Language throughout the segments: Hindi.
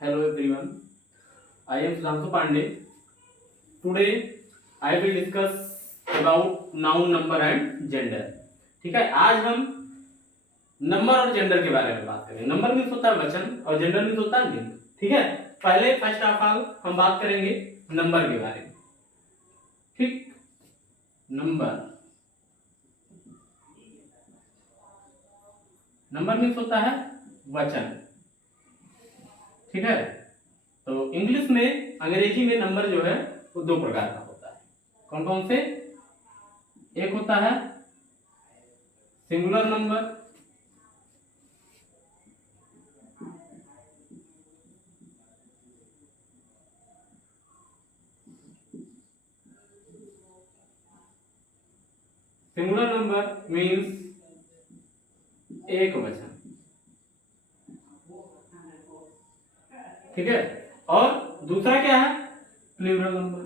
Hello everyone, I am Sudhanshu Pandey. Today I will discuss about noun, number and gender. ठीक है, आज हम नंबर और जेंडर के बारे में बात करेंगे. नंबर मीन्स होता है वचन और जेंडर मीन्स होता है लिंग. ठीक है, पहले फर्स्ट ऑफ ऑल हम बात करेंगे नंबर के बारे में. ठीक, नंबर नंबर मीन्स होता है वचन. ठीक है, तो इंग्लिश में, अंग्रेजी में नंबर जो है वो दो प्रकार का होता है. कौन कौन से? एक होता है singular number, singular number means एक वचन. ठीक है, और दूसरा क्या है? Plural number.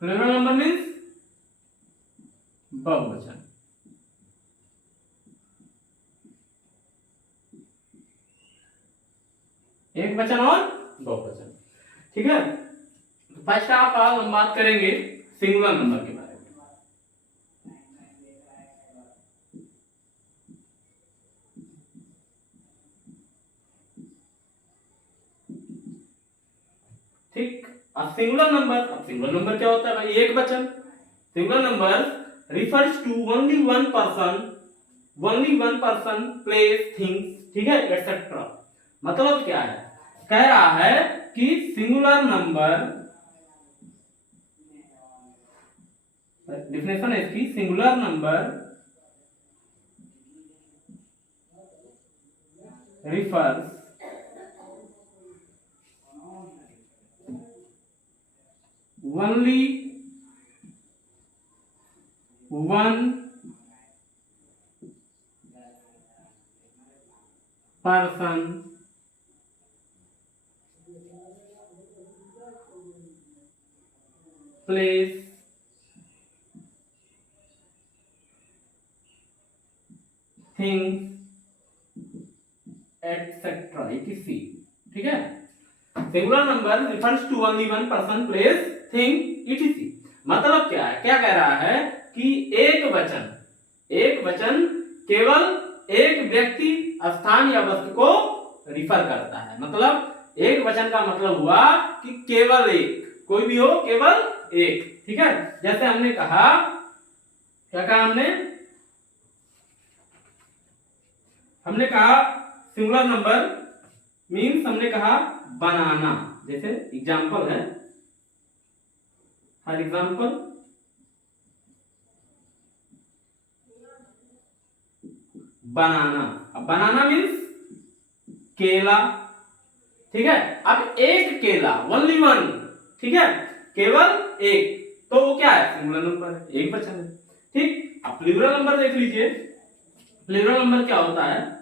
Plural number means बहुवचन. एक वचन और बहुवचन. ठीक है, फर्स्ट ऑफ ऑल हम बात करेंगे सिंगुलर नंबर के बारे में. ठीक, अब सिंगुलर नंबर क्या होता है भाई? एक वचन. Singular number refers to only one person, place, things. ठीक है, एटसेट्रा. मतलब क्या है? कह रहा है कि सिंगुलर नंबर, डेफिनेशन है इसकी, singular number refers only one person, place, things, etc. etc. ठीक है, singular number refers to only one person, place, thing, etc. मतलब क्या है? क्या कह रहा है कि एक वचन केवल एक व्यक्ति, स्थान या वस्तु को रिफर करता है. मतलब एक वचन का मतलब हुआ कि केवल एक, कोई भी हो, केवल एक. ठीक है, जैसे हमने कहा, क्या कहा हमने कहा सिंगुलर नंबर मीन्स, हमने कहा बनाना. जैसे एग्जाम्पल है, फॉर एग्जाम्पल बनाना. अब बनाना मीन्स केला. ठीक है, अब एक केला, ओनली वन. ठीक है, केवल एक, तो वो क्या है? सिंगुलर नंबर है, एक वचन है. ठीक, अब प्लूरल नंबर देख लीजिए. प्लूरल नंबर क्या होता है?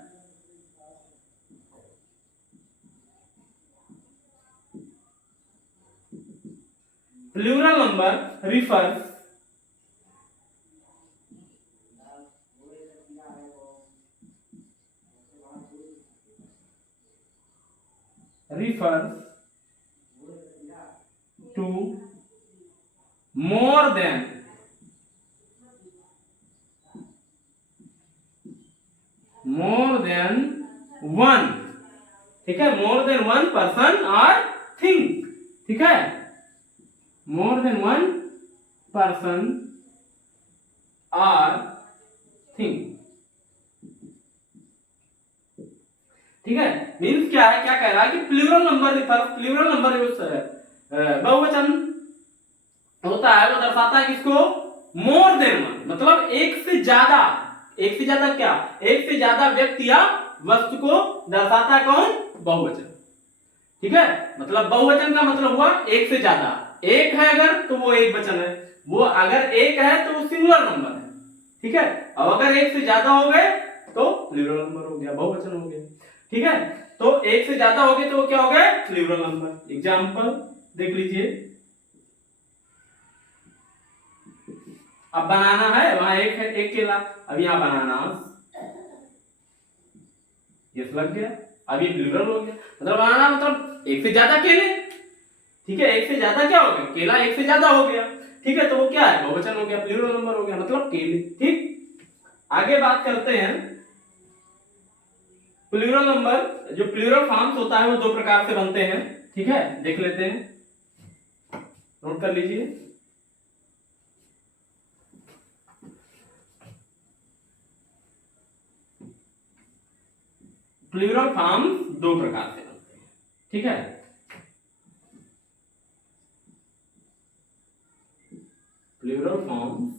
Plural number refers to more than one. ठीक है, more than one person or thing. ठीक है, more than one person or thing. ठीक है, मीन्स क्या है? क्या कह रहा है कि प्लूरल नंबर बहुवचन होता है, वो दर्शाता है किसको? More than one. मतलब एक से ज्यादा क्या? एक से ज्यादा व्यक्ति या वस्तु को दर्शाता है. कौन? बहुवचन. ठीक है, मतलब बहुवचन का मतलब हुआ एक से ज्यादा. एक है अगर, तो वो एक वचन है. वो अगर एक है तो वो सिंगुलर नंबर है. ठीक है, अब अगर एक से ज्यादा हो गए तो प्लूरल नंबर हो गया, बहुवचन हो गया. ठीक है, तो एक से ज्यादा हो गए तो वो क्या हो गए? Plural number. एग्जाम्पल देख लीजिए, अब बनाना है, वहां एक है, एक केला, अब यहाँ बनाना, यस लग गया, अब ये प्लूरल हो गया। मतलब बनाना मतलब एक से ज्यादा केले, ठीक है, एक से ज्यादा क्या हो गया, केला एक से ज्यादा हो गया, ठीक है, तो वो क्या है, बहुवचन हो गया, प्लूरल नंबर हो गया, मतलब केले। ठीक, आगे बात करते हैं प्लूरल नंबर। जो प्लूरल फॉर्म्स होता है वो दो प्रकार से बनते हैं, ठीक है, देख लेते हैं, नोट कर लीजिए। प्लूरल फॉर्म्स दो प्रकार से बनते हैं, ठीक है, प्लूरल फॉर्म्स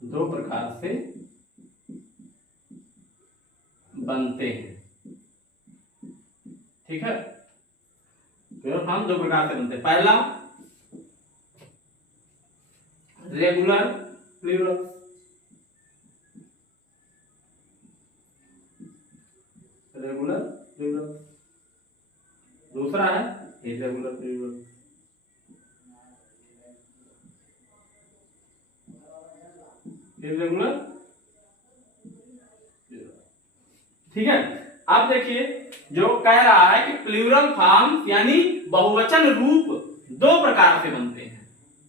दो प्रकार से बनते हैं, ठीक है, प्लूरल फॉर्म दो प्रकार से बनते हैं। पहला रेगुलर प्लूरल, रेगुलर प्लूरल, दूसरा है इरेगुलर प्लूरल, इरेगुलर, ठीक है। अब देखिए जो कह रहा है कि प्लूरल फॉर्म यानी बहुवचन रूप दो प्रकार से बनते हैं,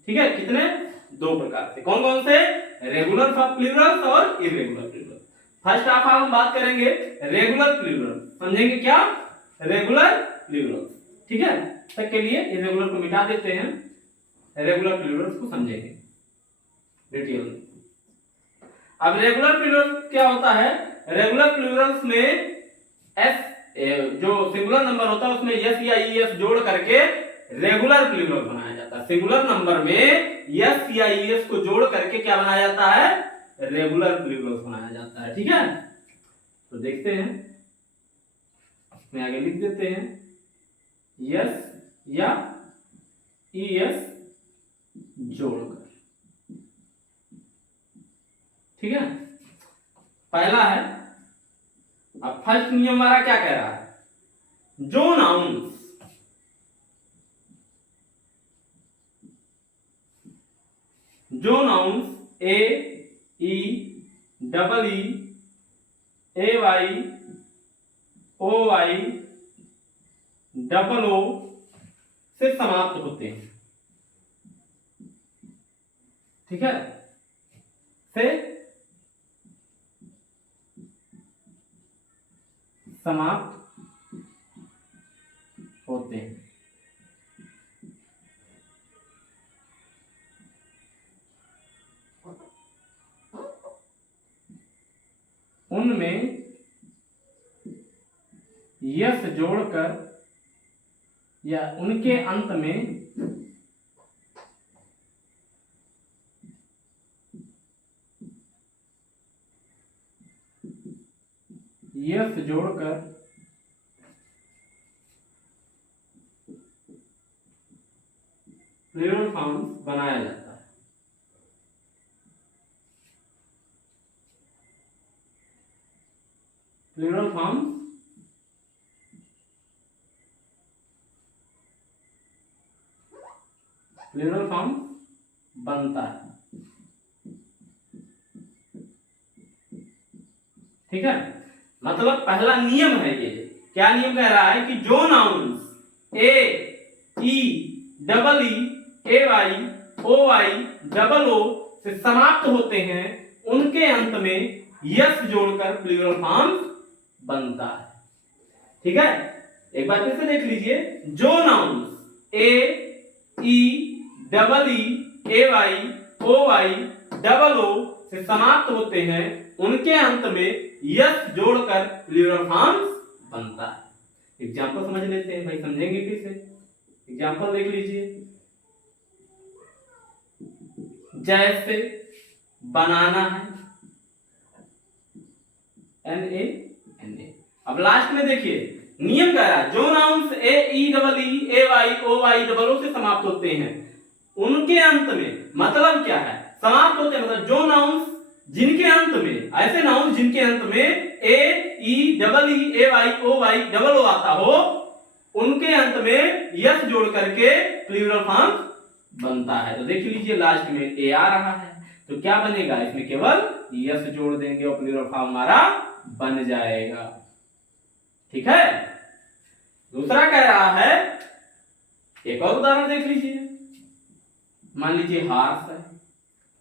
ठीक है, कितने, दो प्रकार से, कौन कौन से, रेगुलर प्लूरल और irregular plural. First of all हम बात करेंगे रेगुलर प्लूरल, समझेंगे क्या, रेगुलर प्लूरल, ठीक है, तक के लिए इरेगुलर को मिटा देते हैं, रेगुलर प्लूरल को समझेंगे डिटेल में। अब रेगुलर प्लूरल क्या होता है, रेगुलर प्लूरल्स में एस जो सिंगुलर नंबर होता है उसमें यस या ईएस जोड़ करके रेगुलर प्लूरल बनाया जाता है। सिंगुलर नंबर में यस या ईएस को जोड़ करके क्या बनाया जाता है, रेगुलर प्लूरल बनाया जाता है, ठीक है। तो देखते हैं, मैं आगे लिख देते हैं, यस या ईएस जोड़कर, ठीक है, पहला है। अब फर्स्ट नियम हमारा क्या कह रहा है, जो nouns A E double E A Y O Y double O से समाप्त होते हैं, ठीक है, से समाप्त होते हैं, उनमें यस जोड़कर या उनके अंत में यस जोड़कर प्लूरल फॉर्म्स बनाया जाता है, प्लूरल फॉर्म्स प्लूरल फॉर्म बनता है, ठीक है। मतलब पहला नियम है ये, क्या नियम कह रहा है कि जो nouns A E double E A Y O Y double O से समाप्त होते हैं उनके अंत में यस जोड़कर प्लूरल फॉर्म बनता है, ठीक है। एक बार फिर से देख लीजिए, जो nouns A E double E A Y O Y double O से समाप्त होते हैं उनके अंत में यस जोड़कर प्लूरल फॉर्म्स बनता है। एग्जांपल समझ लेते हैं भाई, समझेंगे कैसे, एग्जांपल देख लीजिए, जैसे बनाना है NA। अब लास्ट में देखिए नियम कह रहा है, जो nouns A E double E A Y O Y double O से समाप्त होते हैं उनके अंत में, मतलब क्या है, समाप्त होते हैं मतलब जो नाउन्स जिनके अंत में, ऐसे नाउन जिनके अंत में A E double E A Y O Y double O आता हो, उनके अंत में यस जोड़ करके प्लूरल फॉर्म बनता है। तो देख लीजिए लास्ट में ए आ रहा है, तो क्या बनेगा, इसमें केवल यस जोड़ देंगे और प्लूरल फॉर्म हमारा बन जाएगा। ठीक है। दूसरा कह रहा है, एक और उदाहरण देख लीजिए। मान लीजिए हार्स है।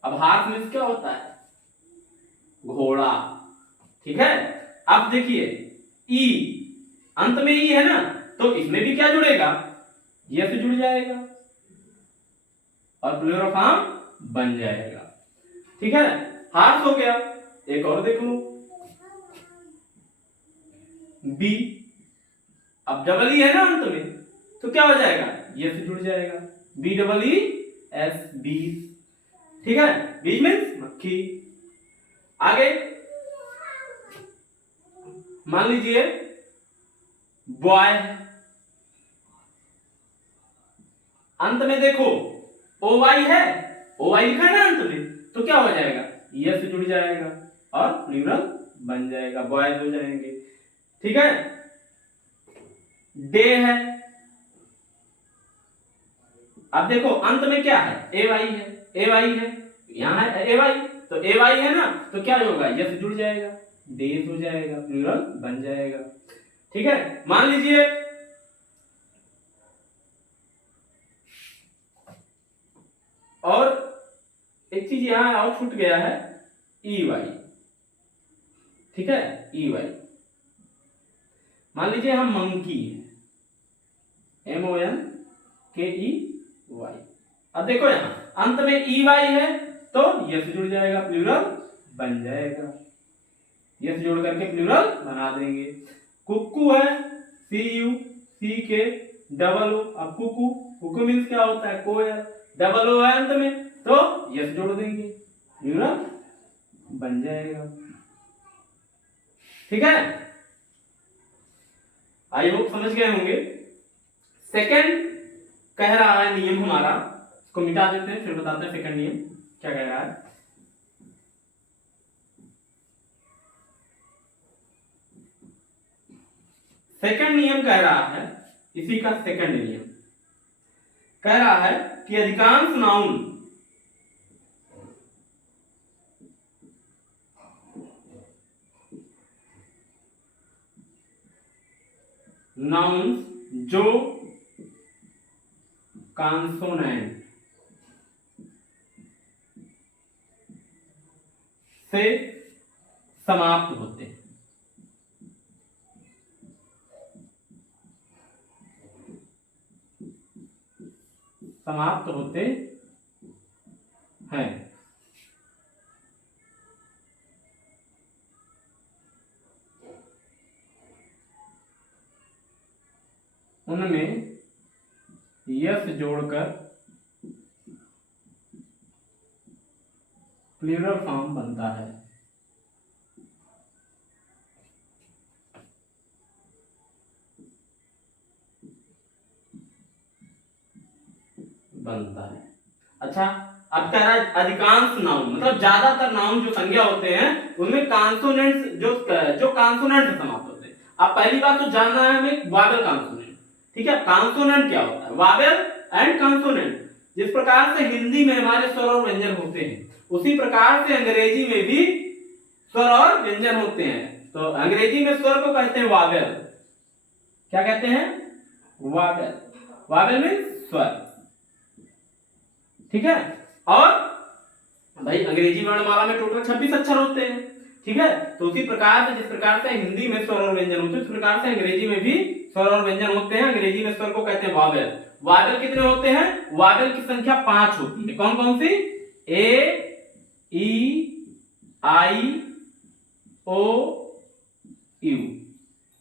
अब हार्स मीन्स क्या होता है, घोड़ा। ठीक है। अब देखिए ई, अंत में ई है ना, तो इसमें भी क्या जुड़ेगा, यस जुड़ जाएगा और प्लूरल फॉर्म बन जाएगा। ठीक है। हार्स हो गया। एक और देख लो, बी। अब डबल ई है ना अंत में, तो क्या हो जाएगा, यस जुड़ जाएगा, बी डबल ई एस, बीज। ठीक है। बीज मीन्स मक्खी। आगे मान लीजिए बॉय, अंत में देखो ओ वाई है, ओ वाई लिखा है ना अंत में, तो क्या हो जाएगा, यस जुड़ जाएगा और प्लूरल बन जाएगा, बॉयज हो जाएंगे। ठीक है। डे है। अब देखो अंत में क्या है, ए वाई है, ए वाई है, यहां है ए वाई, तो ए वाई है ना, तो क्या होगा, यस जुड़ जाएगा, डेज हो जाएगा, प्लूरल बन जाएगा। ठीक है। मान लीजिए और एक चीज यहां और छूट गया है, ई वाई। ठीक है। ई वाई, मान लीजिए हम मंकी है, एम ओ एन के ई वाई। अब देखो यहां अंत में ई वाई है, तो यस जुड़ जाएगा, प्लूरल बन जाएगा, यस जोड़ करके प्लूरल बना देंगे। कुक्कू है, सी यू सी के डबल ओ। अब कुकू, कुकू मीन्स क्या होता है, कोयल, डबल ओ है अंत में, तो यस जोड़ देंगे, प्लूरल बन जाएगा। ठीक है। आई होप समझ गए होंगे। सेकंड कह रहा है नियम हमारा, इसको मिटा देते हैं फिर बताते हैं सेकंड नियम क्या कह रहा है। सेकंड नियम कह रहा है, इसी का सेकंड नियम कह रहा है कि अधिकांश नाउन जो कॉन्सोनेंट से समाप्त होते हैं, समाप्त होते हैं, उनमें यस जोड़कर प्लूरल फॉर्म बनता है। अच्छा, अब कह रहा है अधिकांश नाउन, मतलब ज्यादातर नाउन जो संज्ञा होते हैं उनमें कॉन्सोनेंट्स जो कॉन्सोनेंट से समाप्त होते हैं। अब पहली बात तो जानना है हमें वावेल कॉन्सोनेंट। ठीक है। कॉन्सोनेंट क्या होता है, वावेल एंड कॉन्सोनेंट। जिस प्रकार से हिंदी में हमारे स्वर और व्यंजन होते हैं, उसी प्रकार से अंग्रेजी में भी स्वर और व्यंजन होते हैं। तो अंग्रेजी में स्वर को कहते हैं वावेल। क्या कहते हैं, वावेल। वावेल मीन्स स्वर। ठीक है। और भाई अंग्रेजी वर्णमाला में टोटल 26 अक्षर होते हैं। ठीक है। तो उसी प्रकार से जिस प्रकार से हिंदी में स्वर और व्यंजन होते हैं, उस प्रकार से अंग्रेजी में भी स्वर और व्यंजन होते हैं। अंग्रेजी में स्वर को कहते हैं वावेल। वावेल कितने होते हैं, वावेल की संख्या 5 होती है। कौन कौन सी, ए ई आई ओ यू।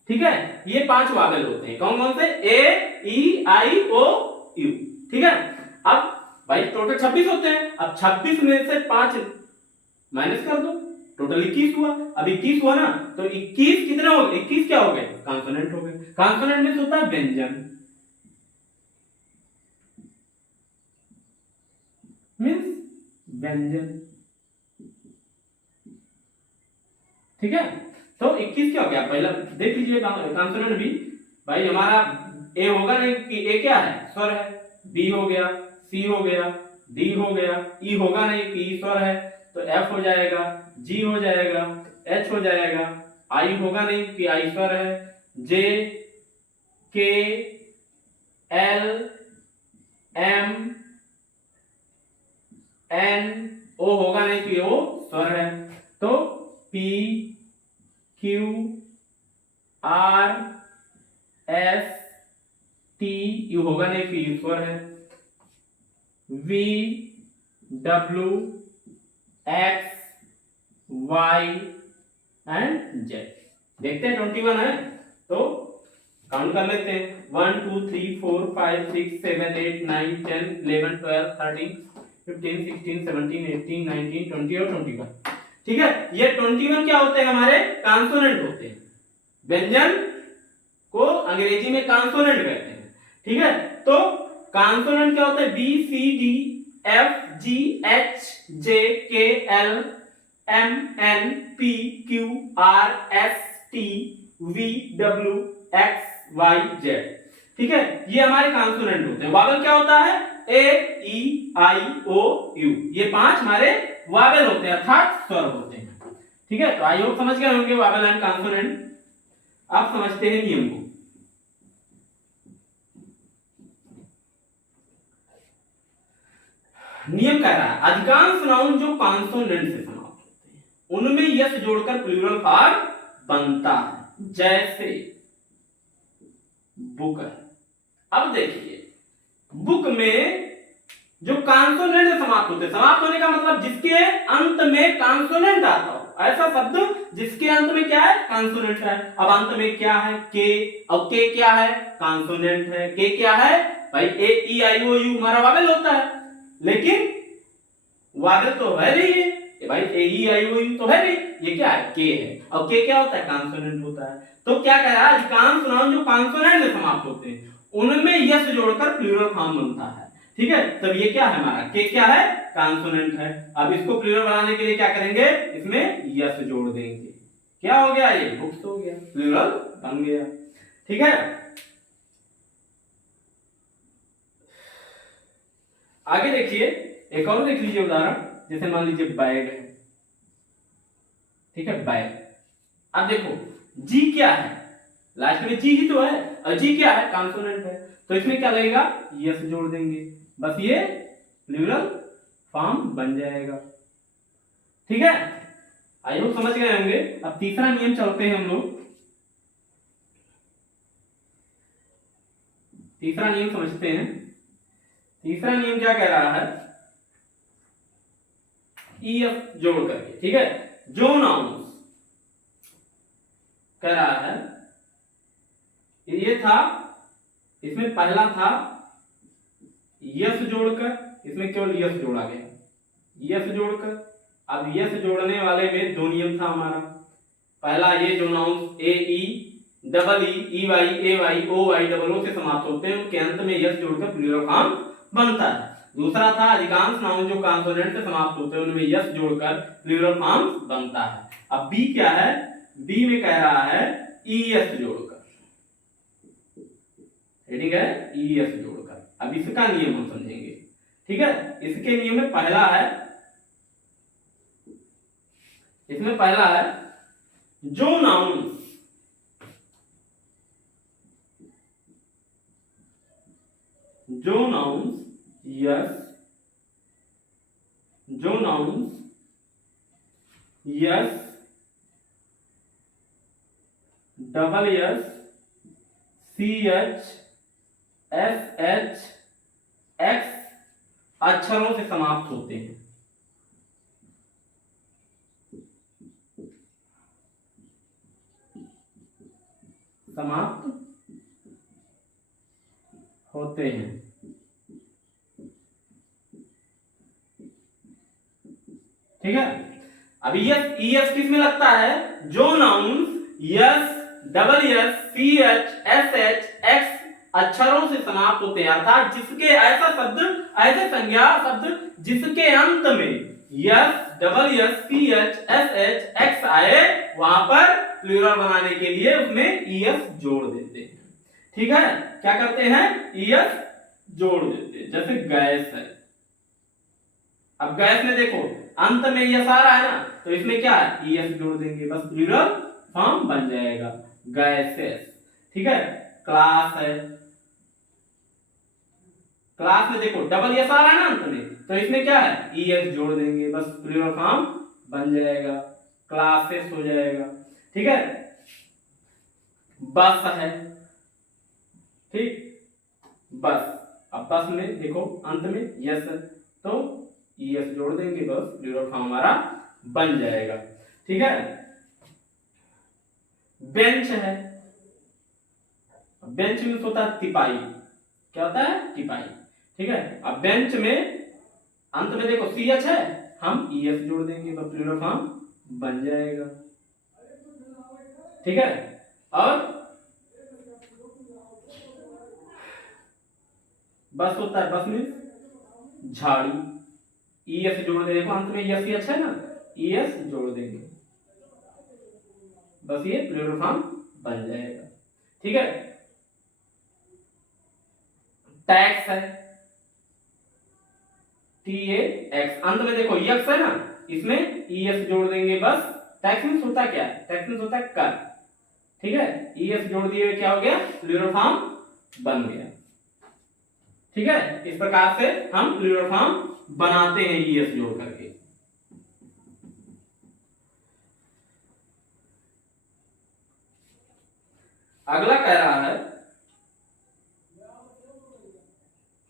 ठीक है। ये 5 वावेल होते हैं। कौन कौन से, ए ई आई ओ यू। ठीक है। अब भाई टोटल 26 होते हैं। अब 26 में से 5 माइनस कर दो, टोटल 21 हुआ। अब 21 हुआ ना, तो 21 कितने हो गए, 21 क्या हो गए, कॉन्सोनेंट हो गए। कॉन्सोनेंट मींस होता है व्यंजन, मींस व्यंजन। ठीक है, तो 21 क्या हो गया, पहला देख लीजिए कॉन्सोनेंट भी। भाई हमारा ए होगा नहीं कि ए क्या है, स्वर है, बी हो गया, सी हो गया, डी हो गया, ई होगा नहीं कि ई स्वर है, तो एफ हो जाएगा, जी हो जाएगा, एच हो जाएगा, आई होगा नहीं कि आई स्वर है, जे, के, एल, एम, एन, ओ होगा नहीं कि ओ स्वर है, तो P, Q, R, S, T, U होगा नहीं कि यू स्वर है, V, W, X, Y and Z. देखते हैं 21 है तो काउंट कर लेते हैं, 1 2 3 4 5 6 7 8 9 10 11 12 13 15 16 17 18 19 20 और 21। ठीक है, ये 21 क्या होते हैं, हमारे कॉन्सोनेंट होते हैं, व्यंजन को अंग्रेजी में कॉन्सोनेंट कहते हैं। ठीक है, तो कॉन्सोनेंट क्या होता है, B C D F G H J K L M N P Q R S T V W X Y Z. ठीक है, ये हमारे कॉन्सोनेंट होते हैं। वावेल क्या होता है, ए ई आई ओ यू, ये 5 हमारे वावेल होते हैं अर्थात स्वर होते हैं। ठीक है, तो आई होप समझ गए होंगे वावेल एंड कॉन्सोनेंट। आप समझते हैं नियम को। नियम कह रहा है अधिकांश नाउन जो कॉन्सोनेंट से समाप्त होते हैं उनमें यस जोड़कर प्लूरल फॉर्म बनता है, जैसे बुक है। अब देखिए बुक में जो कॉन्सोनेंट से समाप्त होते हैं, समाप्त होने का मतलब जिसके अंत में कॉन्सोनेंट आता हो, ऐसा शब्द जिसके अंत में क्या है, कॉन्सोनेंट है। अब अंत में क्या है, के, अब के क्या है, कॉन्सोनेंट है, के क्या है भाई, ए ई आई ओ यू हमारा वावेल होता है, लेकिन वावेल तो है नहीं ये भाई, ए ई आई ओ यू तो है नहीं, ये क्या है, के है। अब के क्या होता है, कॉन्सोनेंट होता है। तो क्या कह रहा है, अधिकांश नाउन जो कॉन्सोनेंट से समाप्त होते हैं उनमें यस जोड़कर प्लूरल फॉर्म बनता है। ठीक है, तब ये क्या है हमारा, के क्या है, कॉन्सोनेंट है। अब इसको प्लूरल बनाने के लिए क्या करेंगे, इसमें यस जोड़ देंगे, क्या हो गया, ये बुक्स हो गया, प्लूरल बन गया। ठीक है, आगे देखिए एक और देख लीजिए उदाहरण, जैसे मान लीजिए बैग है। ठीक है, बैग। अब देखो जी क्या है, लास्ट में जी ही तो है, और जी क्या है, कॉन्सोनेंट है, तो इसमें क्या लगेगा, यस जोड़ देंगे, बस ये प्लूरल फॉर्म बन जाएगा। ठीक है, आई होप समझ गए होंगे। अब तीसरा नियम चलते हैं हम लोग, तीसरा नियम समझते हैं। तीसरा नियम क्या कह रहा है, ई एफ जोड़ करके। ठीक है, जो नाउन कह रहा है, ये था, इसमें पहला था यस जोड़कर, इसमें केवल यस जोड़ा गया, यस जोड़कर। अब यस जोड़ने वाले में दो नियम था हमारा, पहला ये जो noun A E double E Y A Y O Y double O से समाप्त होते हैं उनके अंत में यस जोड़कर प्लूरल फॉर्म बनता है। दूसरा था अधिकांश नाउन जो कॉन्सोनेंट से समाप्त होते हैं उनमें यस जोड़कर प्लूरल फॉर्म बनता है। अब बी क्या है, बी में कह रहा है ई एस जोड़कर, हेडिंग है ई एस जोड़कर। अब इसका नियम हम समझेंगे। ठीक है, इसके नियम में पहला है, इसमें पहला है जो नाउन यस, जो noun S double S C H S H X अक्षरों से समाप्त होते हैं, समाप्त होते हैं। ठीक है, अभी यस किस में लगता है, जो noun S double S C H S H X अक्षरों से समाप्त होते हैं, अर्थात जिसके ऐसा शब्द, ऐसे संज्ञा शब्द जिसके अंत में S, double S, C H, S H, X आए, वहां पर प्लूरल बनाने के लिए उसमें ईएस जोड़ देते हैं। ठीक है, क्या करते हैं, ईएस जोड़ देते हैं। जैसे गैस है, अब गैस में देखो अंत में ईएस आ रहा है ना, तो इसमें क्या है, ईएस जोड़ देंगे, बस प्लूरल फॉर्म बन जाएगा, गैसेस। ठीक है, क्लास है, क्लास में देखो डबल एस आ रहा है ना अंत में, तो इसमें क्या है, ईएस जोड़ देंगे, बस प्लूरल फॉर्म बन जाएगा, क्लासेस हो जाएगा। ठीक है, बस है, ठीक, बस। अब बस में देखो अंत में यस है, तो ईएस जोड़ देंगे, बस प्लूरल फॉर्म हमारा बन जाएगा। ठीक है, बेंच है, बेंच में होता है तिपाई, क्या होता है, तिपाई। ठीक है, अब बेंच में अंत में देखो सी एच है, हम ईएस जोड़ देंगे, तो प्लूरल फॉर्म बन जाएगा। ठीक है, और बस होता है, बस में झाड़ू, ईएस जोड़ देंगे, देखो अंत में ईएस एच है ना, ईएस जोड़ देंगे, बस ये प्लूरल फॉर्म बन जाएगा। ठीक है, टैक्स है, टी ए एक्स, अंत में देखो यक्स है ना, इसमें ईएस जोड़ देंगे, बस टैक्स में होता क्या है, टैक्स में होता है कर। ठीक है, ईएस जोड़ दिए क्या हो गया, प्लूरल फॉर्म बन गया। ठीक है, इस प्रकार से हम प्लूरल फॉर्म बनाते हैं ईएस जोड़ करके। अगला कह रहा है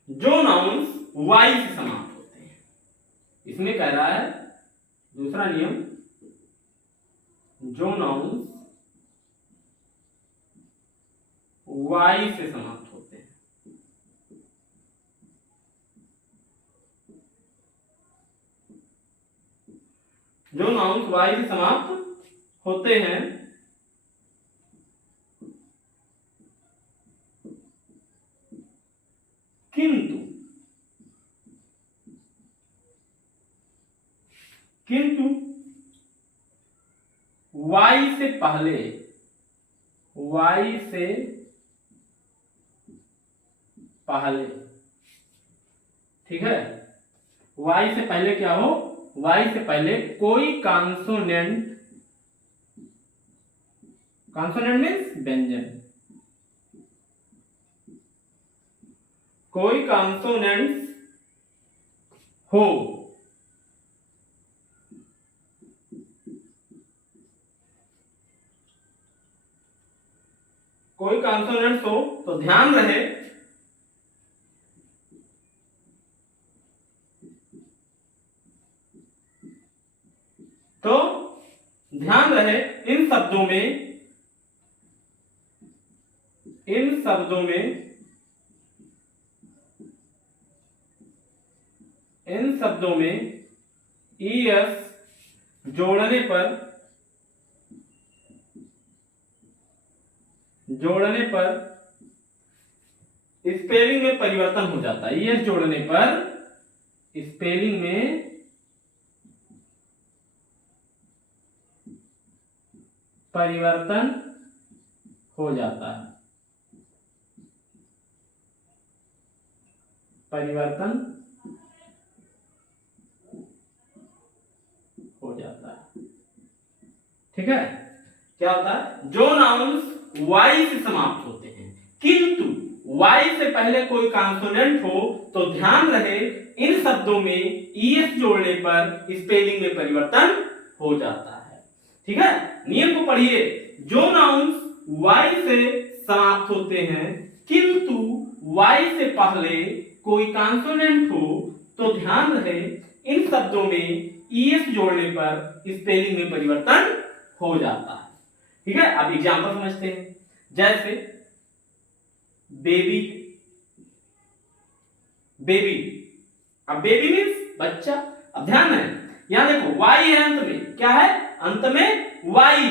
जो नाउन्स वाई से समाप्त होते हैं, इसमें कह रहा है दूसरा नियम, जो नाउन्स वाई से समाप्त होते हैं, जो नाउन्स वाई से समाप्त होते हैं, किंतु वाई से पहले, वाई से पहले, ठीक है, वाई से पहले क्या हो, वाई से पहले कोई कॉन्सोनेंट, कॉन्सोनेंट मीन्स व्यंजन, कोई कॉन्सोनेंट्स हो, कोई कॉन्सोनेंट्स हो, तो ध्यान रहे इन शब्दों में, इन शब्दों में, इन शब्दों में ईएस जोड़ने पर, स्पेलिंग में परिवर्तन हो जाता है। ईएस जोड़ने पर स्पेलिंग में परिवर्तन हो जाता है, परिवर्तन हो जाता है। ठीक है, क्या होता है, जो नाउन्स वाई से समाप्त होते हैं किंतु वाई से पहले कोई कॉन्सोनेंट हो, तो ध्यान रहे इन शब्दों में ईएस जोड़ने पर स्पेलिंग में परिवर्तन हो जाता है। ठीक है, नियम को पढ़िए, जो नाउन्स वाई से समाप्त होते हैं किंतु वाई से पहले कोई कॉन्सोनेंट हो, तो ध्यान रहे इन शब्दों में ईएस जोड़ने पर स्पेलिंग में परिवर्तन हो जाता है। ठीक है, अब एग्जांपल समझते हैं, जैसे बेबी, बेबी, अब बेबी मीन्स बच्चा। अब ध्यान है, यहां देखो वाई है अंत में, क्या है, अंत में वाई।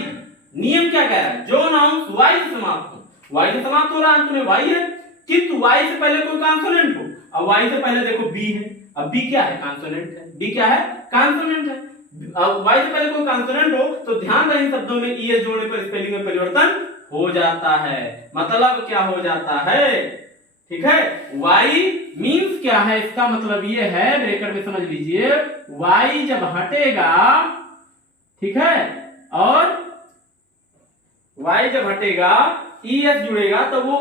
नियम क्या कह रहा है, जो नाउन्स वाई से समाप्त हो, वाई से समाप्त हो रहा है, अंत में वाई है, किंतु वाई से पहले कोई कॉन्सोनेंट हो। अब वाई से पहले देखो बी है, अब बी क्या है, कॉन्सोनेंट है, डी क्या है, कॉन्सोनेंट है। अब वाई से पहले कोई कॉन्सोनेंट हो तो ध्यान रहे इन शब्दों में ईएस जोड़ने पर स्पेलिंग में परिवर्तन हो जाता है। मतलब क्या हो जाता है, ठीक है। वाई मीन्स क्या है, इसका मतलब ये है, ब्रैकेट में समझ लीजिए, वाई जब हटेगा, ठीक है, और वाई जब हटेगा ईएस जुड़ेगा तो वो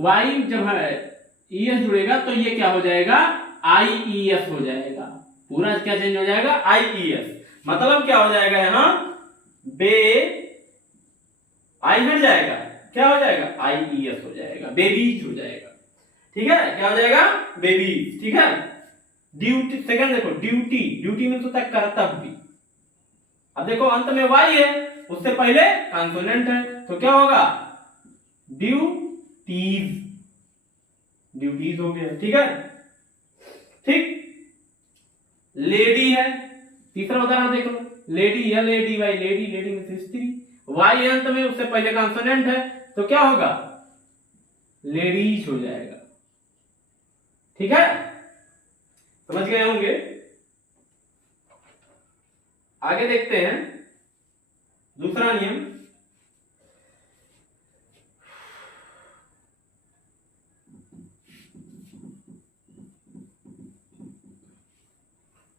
वाई जब ईएस जुड़ेगा तो ये क्या हो जाएगा, आईईएस हो जाएगा। पूरा क्या चेंज हो जाएगा, आईईएस। मतलब क्या हो जाएगा, यहां बे आई हट जाएगा, क्या हो जाएगा, आईईएस हो जाएगा, बेबीज हो जाएगा, ठीक है। क्या हो जाएगा, बेबीज, ठीक है। ड्यूटी, सेकंड देखो, ड्यूटी, ड्यूटी में होता है कर्तव्य। अब देखो अंत में वाई है, उससे पहले कॉन्सोनेंट है, तो क्या होगा, ड्यूटीज, ड्यूटीज हो गया, ठीक है। ठीक, लेडी है, तीसरा उदाहरण देख लो, लेडी या लेडी वाई, लेडी, लेडी में स्त्री, वाई अंत में, उससे पहले कॉन्सोनेंट है, तो क्या होगा, लेडीज हो जाएगा, ठीक है। समझ गए होंगे। आगे देखते हैं दूसरा नियम।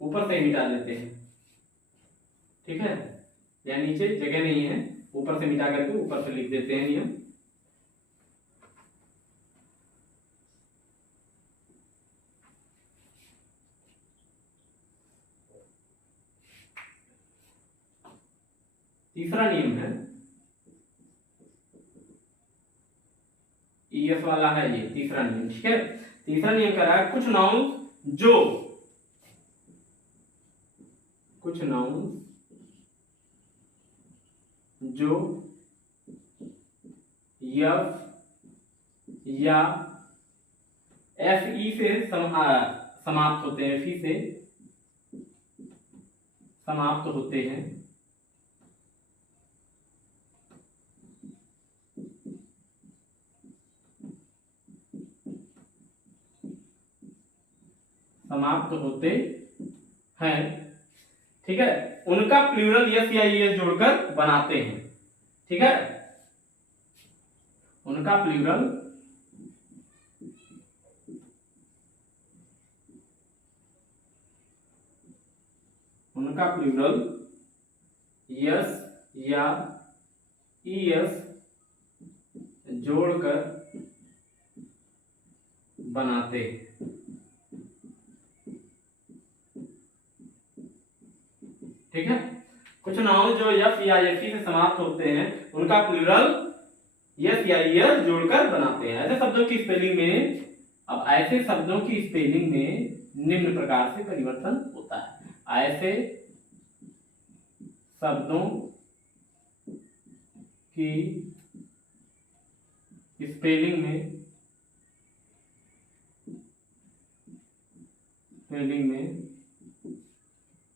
ऊपर से मिटा लेते हैं, ठीक है, या नीचे जगह नहीं है, ऊपर से मिटा करके ऊपर से लिख देते हैं नियम। तीसरा नियम है, ईएस वाला है ये तीसरा नियम, ठीक है। तीसरा नियम कह रहा है, कुछ नाउन जो, कुछ नाउन जो एफ या एफ ई से समाप्त होते हैं, एफ ई से समाप्त होते हैं, समाप्त होते हैं, ठीक है, उनका प्लूरल यस या ईएस जोड़कर बनाते हैं, ठीक है। उनका प्लूरल यस या ईएस जोड़कर बनाते हैं, ठीक है। कुछ नाउन जो एफ या एफ से समाप्त होते हैं उनका प्लूरल यस या ईएस जोड़कर बनाते हैं। ऐसे शब्दों की स्पेलिंग में, अब ऐसे शब्दों की स्पेलिंग में निम्न प्रकार से परिवर्तन होता है। ऐसे शब्दों की स्पेलिंग में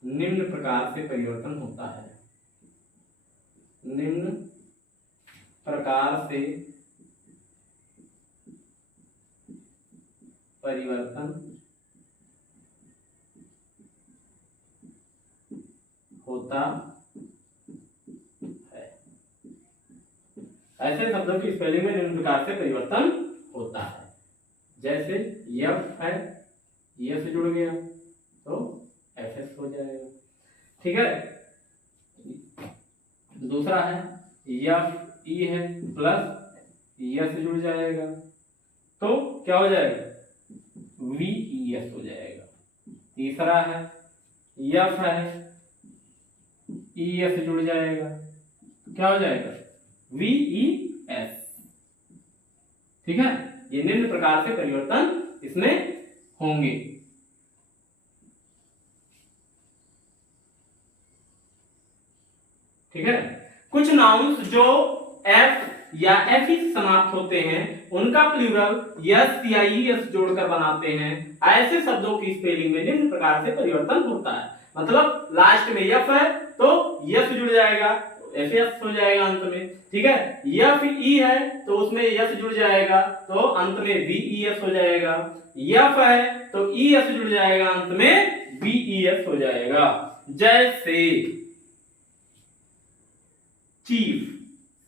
निम्न प्रकार से परिवर्तन होता है, निम्न प्रकार से परिवर्तन होता है। ऐसे शब्दों की स्पेलिंग में निम्न प्रकार से परिवर्तन होता है, जैसे यफ है, यस से जुड़ गया तो एफ एस हो जाएगा, ठीक है। दूसरा है यफ ई है प्लस यस से जुड़ जाएगा तो क्या हो जाएगा, वी ई एस हो जाएगा। तीसरा है यफ है, ई एस से जुड़ जाएगा तो क्या हो जाएगा, वी ई एस, ठीक है। ये निम्न प्रकार से परिवर्तन इसमें होंगे, ठीक है। कुछ नाउन्स जो एफ या एफ ही समाप्त होते हैं उनका प्लूरल यस या ईएस जोड़कर बनाते हैं। ऐसे शब्दों की स्पेलिंग में निम्न प्रकार से परिवर्तन होता है। मतलब लास्ट में एफ है तो यस जुड़ जाएगा, एफ एस हो जाएगा अंत में, ठीक है। एफ ई है तो उसमें एस जुड़ जाएगा तो अंत में वी ई एस हो जाएगा। एफ है तो ई एस जुड़ जाएगा, अंत में वी ई एस हो जाएगा। जैसे chief,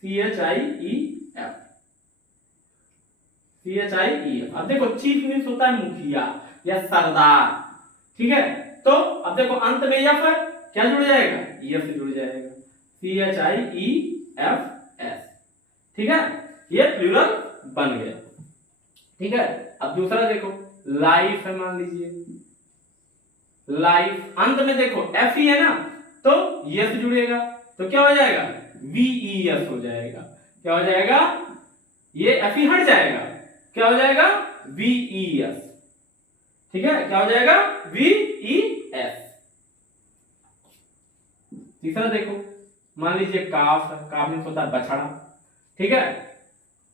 C H I E F, C H I E F. अब देखो चीफ मीन्स होता है मुखिया या सरदार, ठीक है। तो अब देखो अंत में एफ है, क्या जुड़ जाएगा, ई एफ से जुड़ जाएगा, C H I E F S, ठीक है। ये प्लूरल बन गया, ठीक है। अब दूसरा देखो लाइफ है, मान लीजिए लाइफ, अंत में देखो एफ ई है ना, तो ये से जुड़ेगा तो क्या हो जाएगा, वी ई एस हो जाएगा। क्या हो जाएगा, ये एफ ई हट जाएगा, क्या हो जाएगा, वी ई एस, ठीक है। क्या हो जाएगा, वी ई एस। तीसरा देखो, मान लीजिए काफ है, काफ मीन्स होता है बछड़ा, ठीक है।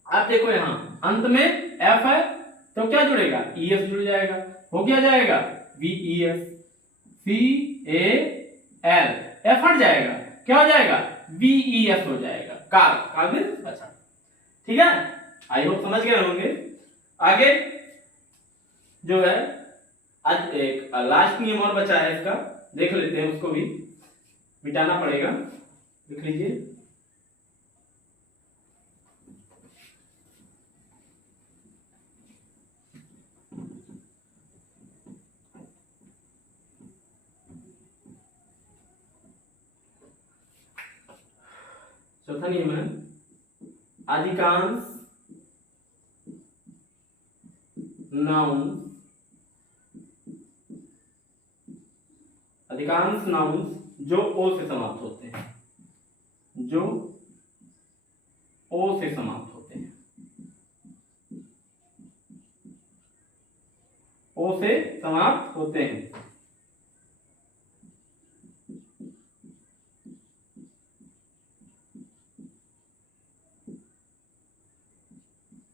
अब देखो यहां अंत में एफ है तो क्या जुड़ेगा, ई एस जुड़ जाएगा, हो क्या जाएगा, V E S, C A L, F हट जाएगा, क्या हो जाएगा, वी ई एस हो जाएगा, काल, काल मीन्स बछड़ा, ठीक है। आई होप समझ गए होंगे। आगे जो है आज एक लास्ट नियम और बचा है, इसका देख लेते हैं, उसको भी मिटाना पड़ेगा, देख लीजिए। चौथा नियम है अधिकांश नाउन, अधिकांश नाउन जो ओ से समाप्त होते हैं, जो ओ से समाप्त होते हैं, ओ से समाप्त होते हैं,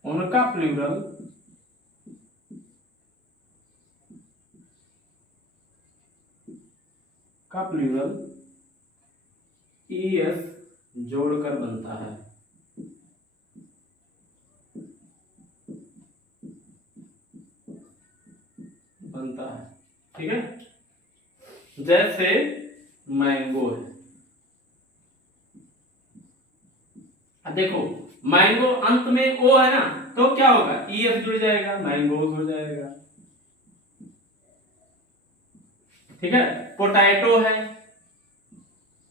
उनका प्लूरल का प्लूरल ई एस जोड़कर बनता है, ठीक है। जैसे मैंगो है, अब देखो मैंगो अंत में ओ है ना, तो क्या होगा, ई एस जुड़ जाएगा, मैंगोज हो जाएगा, ठीक है। पोटैटो है,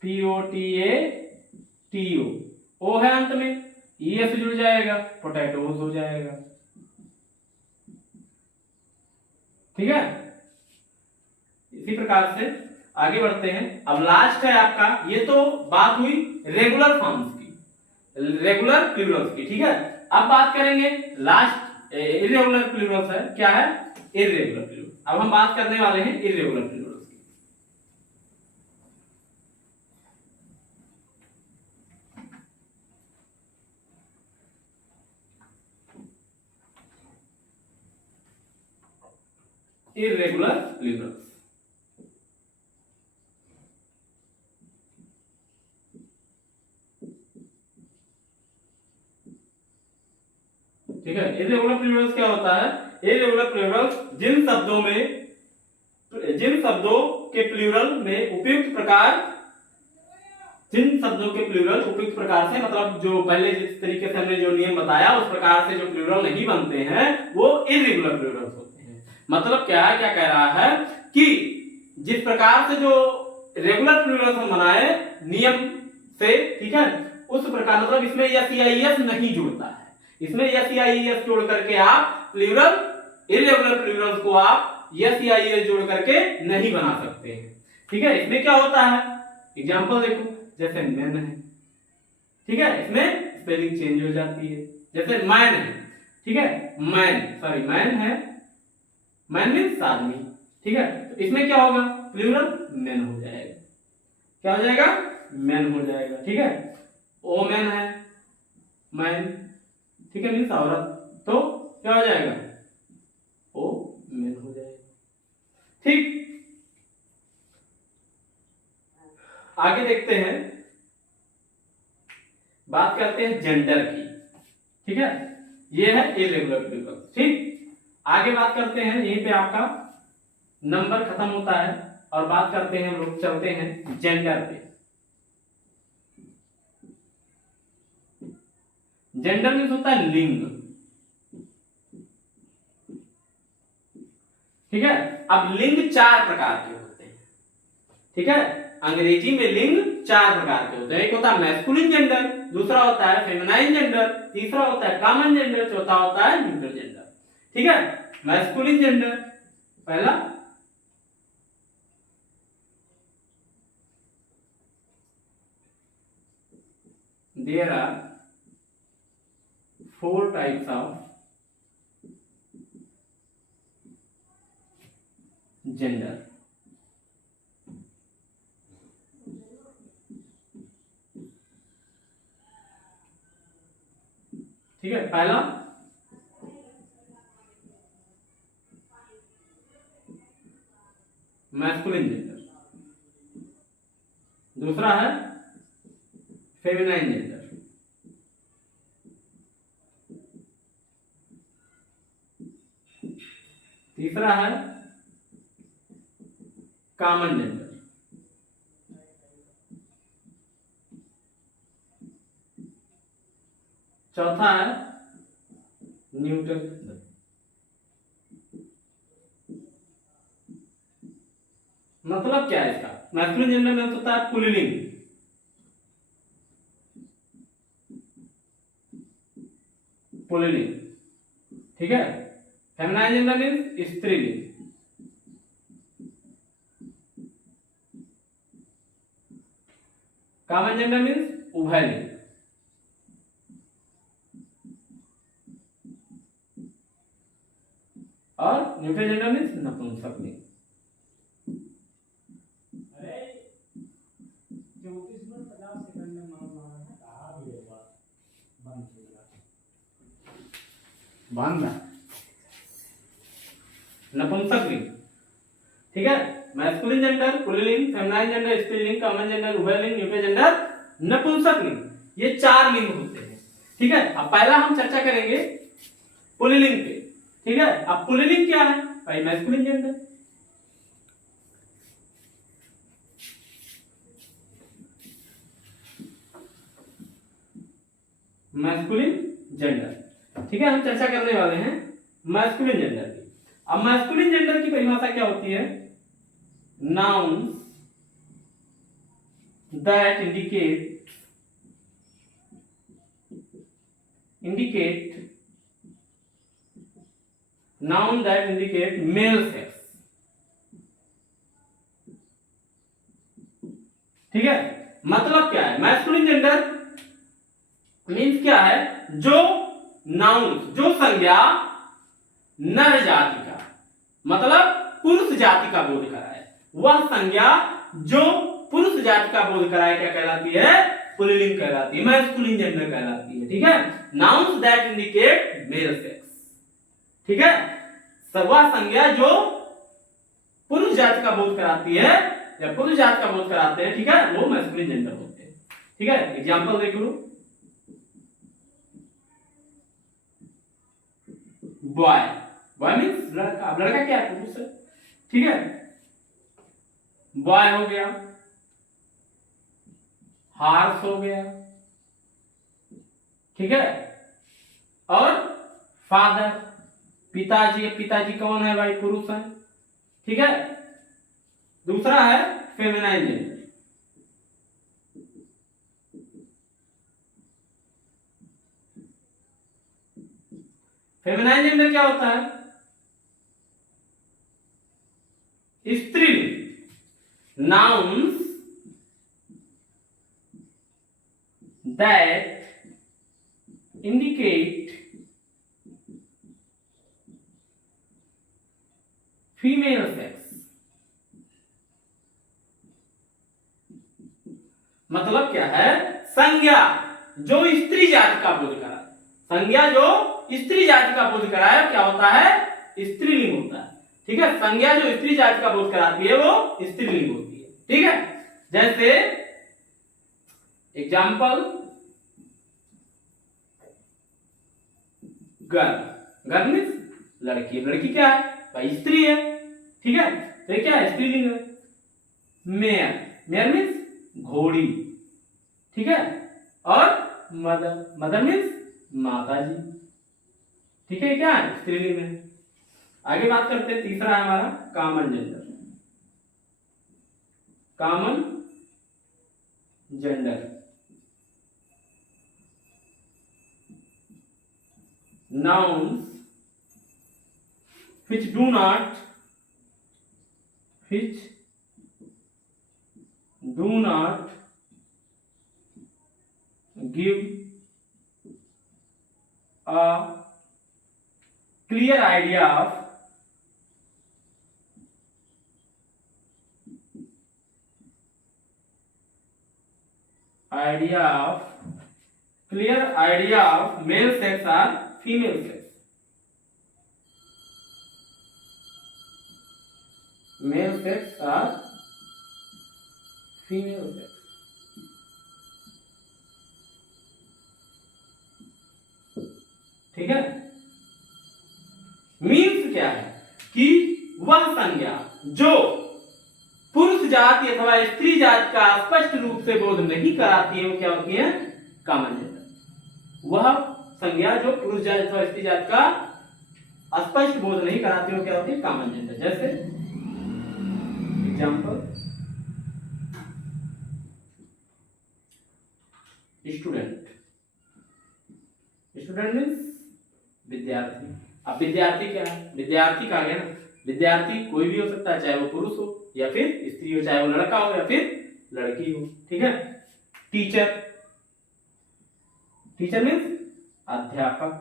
P O T A T O है अंत में, ई एस जुड़ जाएगा, पोटैटोज हो जाएगा, ठीक है। इसी प्रकार से आगे बढ़ते हैं। अब लास्ट है आपका, ये तो बात हुई रेगुलर फॉर्म्स की, रेगुलर प्लूरल्स की, ठीक है। अब बात करेंगे लास्ट इर्रेगुलर प्लूरल्स है, क्या है, इर्रेगुलर प्लूरल। अब हम बात करने वाले हैं इर्रेगुलर प्लूरल्स की। इर्रेगुलर प्लूरल्स, ठीक है। इर्रेगुलर प्लूरल्स क्या होता है, इर्रेगुलर प्लूरल्स जिन शब्दों के प्लूरल में उपयुक्त प्रकार, जिन शब्दों के प्लूरल उपयुक्त प्रकार से, मतलब जो पहले जिस तरीके से हमने जो नियम बताया उस प्रकार से जो प्लूरल नहीं बनते हैं वो इर्रेगुलर प्लूरल्स होते हैं। मतलब क्या है, क्या कह रहा है कि जिस प्रकार से जो रेगुलर प्लूरल्स हम बनाए नियम से, ठीक है, उस प्रकार, मतलब इसमें एस या ई एस नहीं जुड़ता है, इसमें एस या ई एस जोड़ करके आप प्लूरल, इर्रेगुलर प्लूरल्स को आप एस या ई एस जोड़ करके नहीं बना सकते हैं, ठीक है। इसमें क्या होता है, एग्जांपल देखो, जैसे मैन है, ठीक है, इसमें स्पेलिंग चेंज हो जाती है। जैसे मैन है, ठीक है, मैन है, मैन मीन्स आदमी, ठीक है, तो इसमें क्या होगा, प्लूरल मैन हो जाएगा, क्या हो जाएगा, मैन हो जाएगा, ठीक है। ओ मैन है, मैन, ठीक है, मीन्स औरत, तो क्या हो जाएगा, ओ मैन हो जाएगा, ठीक। आगे देखते हैं बात करते हैं जेंडर की, ठीक है। ये है इरेगुलर प्लूरल, ठीक। आगे बात करते हैं, यहीं पे आपका नंबर खत्म होता है और बात करते हैं हम लोग, चलते हैं जेंडर पे। जेंडर मीन्स होता है लिंग, ठीक है। अब लिंग 4 प्रकार के होते हैं, ठीक है। अंग्रेजी में लिंग 4 प्रकार के होते हैं। एक होता है मैस्कुलिन जेंडर, दूसरा होता है फेमिनाइन जेंडर, तीसरा होता है कॉमन जेंडर, चौथा होता है न्यूट्रल जेंडर, ठीक है। मैस्कुलिन जेंडर, पहला there are 4 types of gender, ठीक है। पहला मैस्कुलिन जेंडर, दूसरा है फेमिनाइन जेंडर, तीसरा है कॉमन जेंडर, चौथा है न्यूट्रल जेंडर। मतलब क्या है इसका? मैस्कुलिन जेंडर में होता है पुल्लिंग, पुल्लिंग, ठीक है। फेमिनाइन जेंडर मीन्स स्त्रीलिंग, कॉमन जेंडर मीन्स उभयलिंग, और न्यूट्रल जेंडर मीन्स नपुंसकलिंग। नपुंसकलिंग, ठीक है। Masculine gender pulling, feminine gender स्त्रीलिंग, कॉमन जेंडर उभयलिंग, न्यूट्रल जेंडर नपुंसकलिंग, ये 4 लिंग होते हैं, ठीक है। अब पहला हम चर्चा करेंगे पुल्लिंग पे, ठीक है। अब पुल्लिंग क्या है भाई? मैस्कुलिन जेंडर, मैस्कुलिन जेंडर, ठीक है। हम चर्चा करने वाले हैं मैस्कुलिन जेंडर की। अब मैस्कुलिन जेंडर की परिभाषा क्या होती है? Nouns that indicate noun that indicate male sex, ठीक है। मतलब क्या है? मैस्कुलिन जेंडर मीन्स क्या है? जो नाउन, जो संज्ञा नर जाति का, मतलब पुरुष जाति का बोध कराए, वह संज्ञा जो पुरुष जाति का बोध कराए क्या कहलाती है? पुल्लिंग कहलाती है, मैस्कुलिन जेंडर कहलाती है, ठीक है। Nouns that indicate male sex, ठीक है। वह संज्ञा जो पुरुष जाति का बोध कराती है या पुरुष जाति का बोध कराते हैं, ठीक है, वो मैस्कुलिन जेंडर होते हैं, ठीक है। एग्जांपल देख लो, बॉय, बॉय मीन्स लड़का। अब लड़का क्या है? पुरुष है, ठीक है। बॉय हो गया, हार्स हो गया, ठीक है। और फादर, पिताजी, पिताजी कौन है भाई? पुरुष है, ठीक है। दूसरा है फेमिनाइन जेंडर, फेमिनाइन जेंडर क्या होता है? स्त्रीलिंग, nouns that indicate female sex, मतलब क्या है? संज्ञा जो स्त्री जाति का बोध कराए, संज्ञा जो स्त्री जाति का बोध कराए क्या होता है? स्त्रीलिंग होता है, ठीक है। संज्ञा जो स्त्री जाति का बोध कराती है वो स्त्रीलिंग होती है, ठीक है। जैसे एग्जाम्पल गर्ल, गर्ल मीन्स लड़की, लड़की क्या है भाई स्त्री है, ठीक है, तो ये क्या है स्त्रीलिंग है। मेयर, मेयर मीन्स घोड़ी, ठीक है, और मदर, मदर मीन्स माता जी, ठीक है, क्या है स्त्रीलिंग है। आगे बात करते हैं, तीसरा है हमारा common gender, common gender, nouns which do not give a clear idea of clear idea of male sex or female sex, male sex or female sex, ठीक है। मीन्स क्या है कि वह संज्ञा जो पुरुष जाति अथवा स्त्री जाति का स्पष्ट रूप से बोध नहीं कराती है वो क्या होती है कॉमन जेंडर। वह संज्ञा जो पुरुष जाति अथवा स्त्री जाति का स्पष्ट बोध नहीं कराती है वो क्या होती है कॉमन जेंडर। जैसे एग्जांपल, स्टूडेंट, स्टूडेंट मीन्स विद्यार्थी। अब विद्यार्थी क्या है, विद्यार्थी का गया ना, विद्यार्थी कोई भी हो सकता है, चाहे वो पुरुष हो या फिर स्त्री हो, चाहे वो लड़का हो या फिर लड़की हो, ठीक है। टीचर, टीचर मीन्स अध्यापक,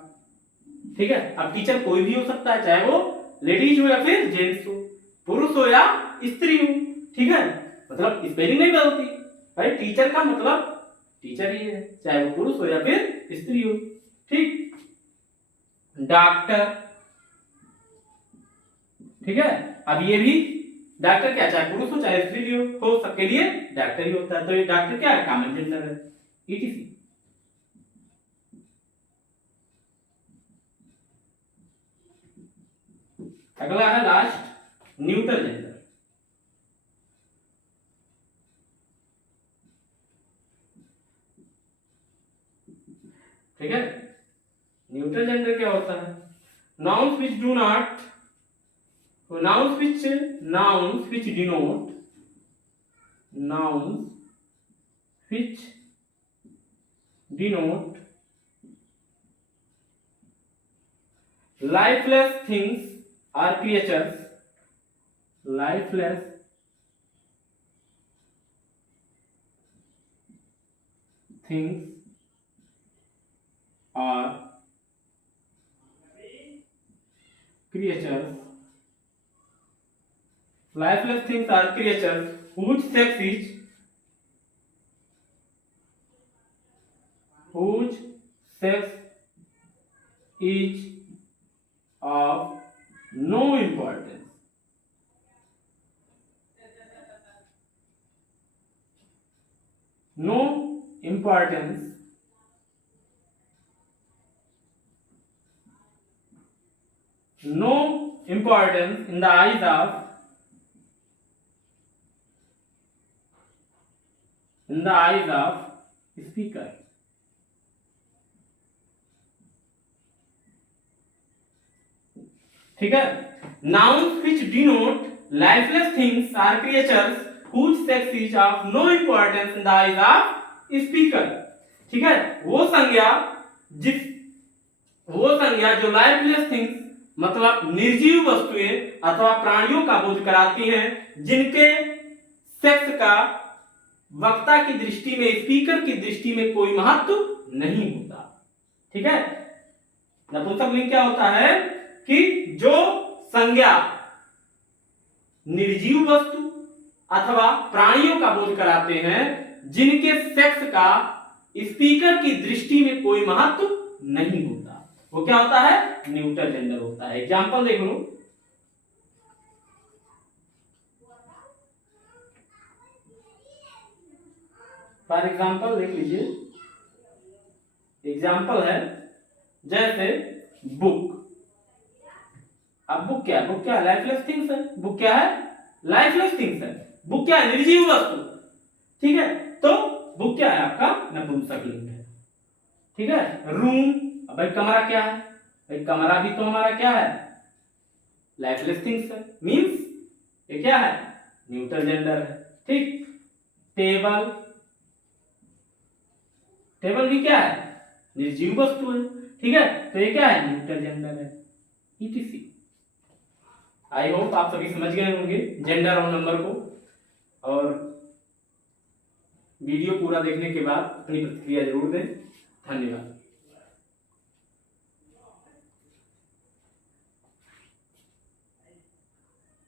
ठीक है। अब टीचर कोई भी हो सकता है, चाहे वो लेडीज हो या फिर जेंट्स हो, पुरुष हो या स्त्री हो, ठीक है, मतलब स्पेलिंग नहीं बदलती भाई, टीचर का मतलब टीचर ही है, चाहे वो पुरुष हो या फिर स्त्री हो, ठीक। डॉक्टर, ठीक है, अब ये भी डॉक्टर क्या, चाहे पुरुष हो चाहे स्त्री हो सबके लिए डॉक्टर ही होता है, तो ये डॉक्टर क्या है कॉमन जेंडर है, ईटीसी। अगला है लास्ट न्यूट्रल जेंडर, ठीक है। न्यूट्रल जेंडर क्या होता है, nouns which do not, nouns which denote, nouns which denote lifeless things or creatures, lifeless things or creatures, lifeless things are creatures whose sex is of no importance, no importance, no importance in the eyes of, in the eyes of speaker, ठीक है। Nouns which denote lifeless things are creatures whose sex is of no importance in the eyes of speaker, ठीक है। वो संज्ञा जो लाइफलेस थिंग्स मतलब निर्जीव वस्तुएं अथवा प्राणियों का बोध कराती हैं, जिनके सेक्स का वक्ता की दृष्टि में, स्पीकर की दृष्टि में कोई महत्व नहीं होता, ठीक है। नपुंसकलिंग क्या होता है कि जो संज्ञा निर्जीव वस्तु अथवा प्राणियों का बोध कराते हैं, जिनके सेक्स का स्पीकर की दृष्टि में कोई महत्व नहीं होता, वो क्या होता है न्यूट्रल जेंडर होता है। एग्जांपल देख लो, फॉर एग्जांपल देख लीजिए, एग्जांपल है जैसे बुक। अब बुक क्या है? बुक क्या है? लाइफलेस थिंग्स है। बुक क्या है? लाइफलेस थिंग्स है। बुक क्या है? निर्जीव वस्तु। ठीक है, तो बुक क्या है? आपका नपुंसकलिंग है। ठीक है। रूम, अब भाई कमरा क्या है? भाई कमरा भी तो हमारा क्या है? लाइफलेस थिंग्स है, मींस ये क्या है? न्यूट्रल जेंडर है। ठीक। टेबल, टेबल भी क्या है? निर्जीव वस्तु है। ठीक है, तो ये क्या है? न्यूट्रल जेंडर है। ईटीसी। आई होप आप सभी समझ गए होंगे जेंडर और नंबर को, और वीडियो पूरा देखने के बाद अपनी प्रतिक्रिया जरूर दें। धन्यवाद।